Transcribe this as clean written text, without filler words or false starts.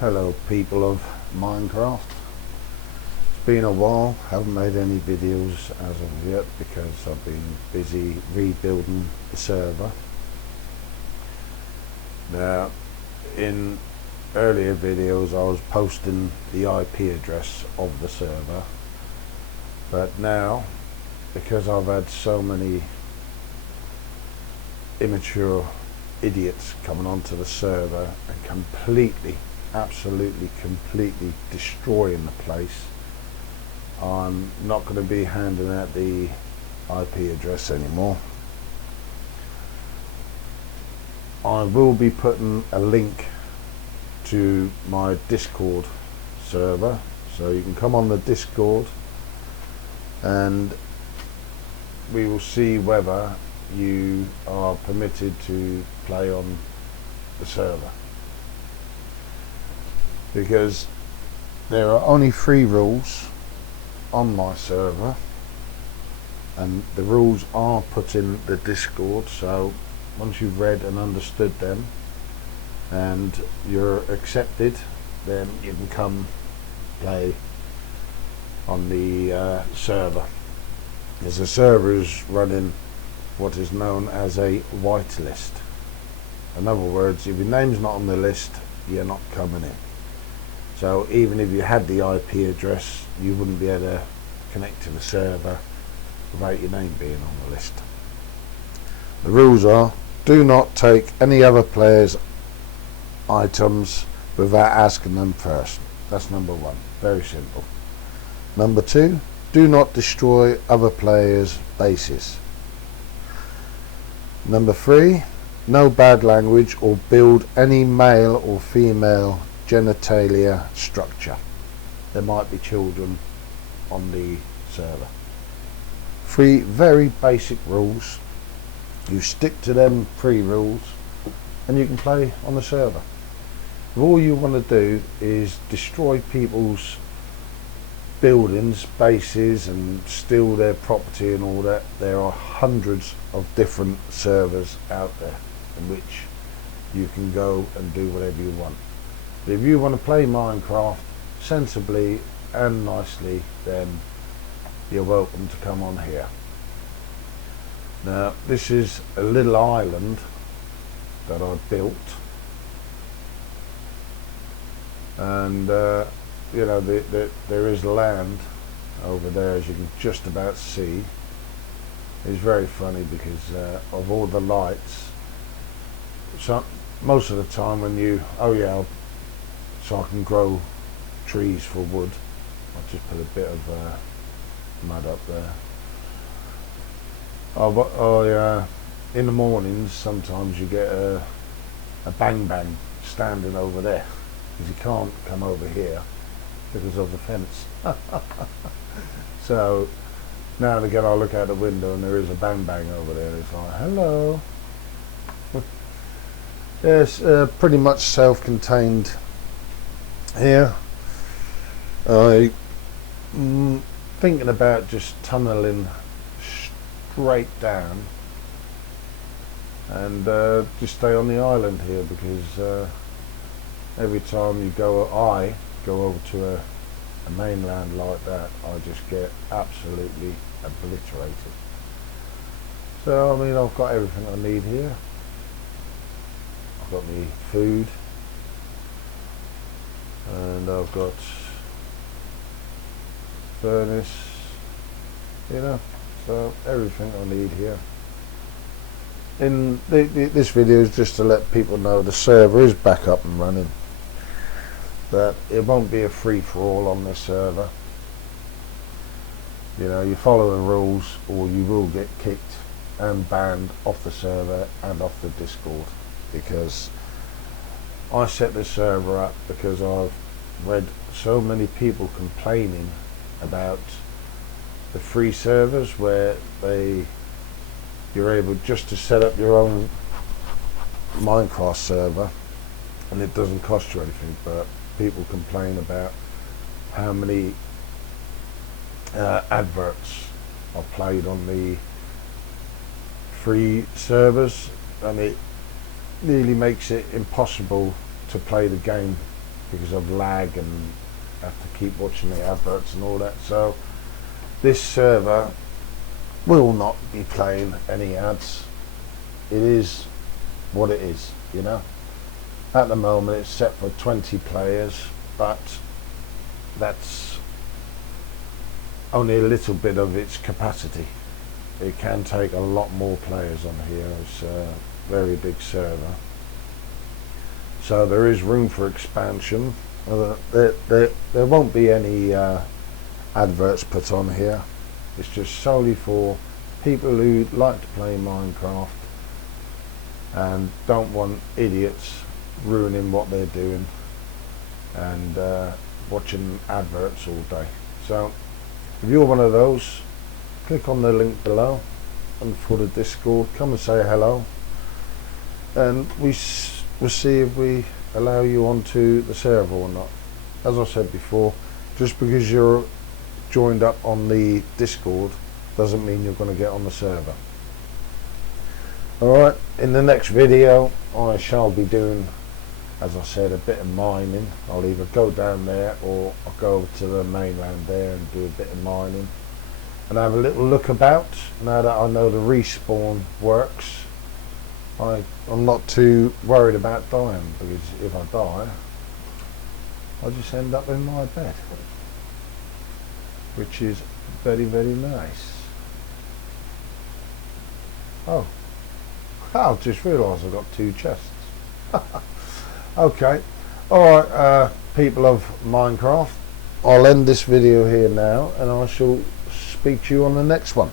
Hello people of Minecraft. It's been a while, haven't made any videos as of yet because I've been busy rebuilding the server. Now in earlier videos I was posting the IP address of the server, but now because I've had so many immature idiots coming onto the server and absolutely completely destroying the place, I'm not going to be handing out the IP address anymore. I will be putting a link to my Discord server, so you can come on the Discord and we will see whether you are permitted to play on the server, because there are only 3 rules on my server and the rules are put in the Discord, so once you've read and understood them and you're accepted, then you can come play on the server. As the server is running what is known as a whitelist. In other words, if your name's not on the list, you're not coming in. So even if you had the IP address, you wouldn't be able to connect to the server without your name being on the list. The rules are: do not take any other player's items without asking them first. That's number 1. Very simple. Number 2, do not destroy other players' bases. Number 3, no bad language or build any male or female genitalia structure. There might be children on the server. 3 very basic rules. You stick to them 3 rules and you can play on the server. If all you want to do is destroy people's buildings, bases, and steal their property and all that, there are hundreds of different servers out there in which you can go and do whatever you want. But if you want to play Minecraft sensibly and nicely, then you're welcome to come on here. Now this is a little island that I built, and you know, there is land over there, as you can just about see. It's very funny because of all the lights. So most of the time when you, so I can grow trees for wood. I'll just put a bit of mud up there. In the mornings sometimes you get a bang bang standing over there, because you can't come over here because of the fence. So now and again I look out the window and there is a bang bang over there. It's like, hello. Yes, pretty much self-contained here. I'm thinking about just tunneling straight down and just stay on the island here, because every time you go over to a mainland like that, I just get absolutely obliterated. So I mean, I've got everything I need here. I've got my food and I've got furnace, you know, so everything I need here. In this video is just to let people know the server is back up and running, but it won't be a free-for-all on this server. You know, you follow the rules or you will get kicked and banned off the server and off the Discord, because I set this server up because I've read so many people complaining about the free servers where you're able just to set up your own Minecraft server and it doesn't cost you anything, but people complain about how many adverts are played on the free servers, and it really makes it impossible to play the game because of lag and have to keep watching the adverts and all that. So this server will not be playing any ads. It is what it is, you know. At the moment it's set for 20 players, but that's only a little bit of its capacity. It can take a lot more players on here. It's a very big server, so there is room for expansion. There won't be any adverts put on here. It's just solely for people who like to play Minecraft and don't want idiots ruining what they're doing and watching adverts all day. So if you're one of those, click on the link below and for the Discord, come and say hello, and we'll see if we allow you onto the server or not. As I said before, just because you're joined up on the Discord doesn't mean you're going to get on the server. Alright, in the next video I shall be doing, as I said, a bit of mining. I'll either go down there or I'll go over to the mainland there and do a bit of mining and have a little look about. Now that I know the respawn works, I'm not too worried about dying, because if I die I'll just end up in my bed, which is very, very nice. Oh, I've just realised I've got 2 chests. Okay, alright, people of Minecraft, I'll end this video here now and I shall speak to you on the next one.